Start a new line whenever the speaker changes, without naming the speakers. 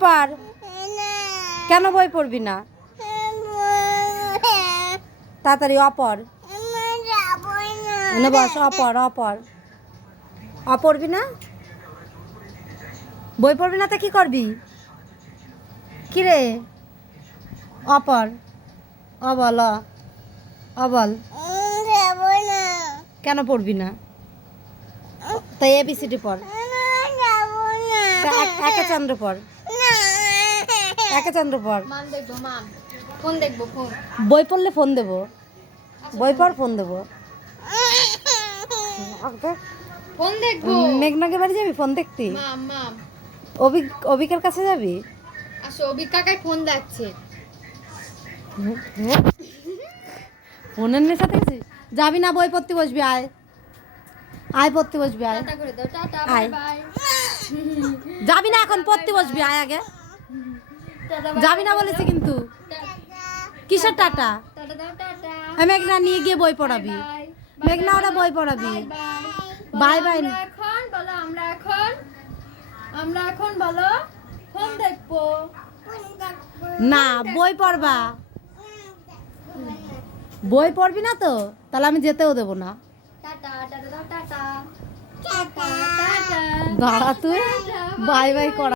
পার। কেন বই পড়বি না? তাড়াতাড়ি অপর। বস, অপর অপর। অপরবি না? বই পড়বি না তা কি করবি? কি রে অপর। অবল। অবল। কেন পড়বি না? তাই এবিসিডি তা এক- চন্দ্র পড়। একে চন্দ্র পড়
মান। দেখব ফোন দেখব ফোন।
বই পড়লে ফোন দেবো। বই পড় ফোন দেবো।
ফোন দেখব।
মেঘনাকে বাড়ি যাবি ফোন দেখতে? অভিক অভিকের কাছে যাবি?
আসো অভিক কাকাই ফোন দেখছে।
ফোনের নেশা দেখছিস? যাবি না বই পড়তে বসবি আয়। আয় পড়তে বসবি আয়। আয়। যাবি না এখন পড়তে বসবি আয় আগে। যাবি না বলেছি কিন্তু? কিসের টাটা?
টাটা দাও টাটা
মেঘনা নিয়ে গিয়ে বই পড়াবি। মেঘনা ওরা বই পড়াবি।
Bye
bye.
এখন বলো আমরা এখন আমরা এখন বলো ফোন দেখব?
না বই পড়বা। বই পড়বি না তো? তাহলে আমি যেতেও দেবো না।
টাটা টাটা দাও টাটা। Tata tata.
দাঁড়া তুই বাই বাই করা।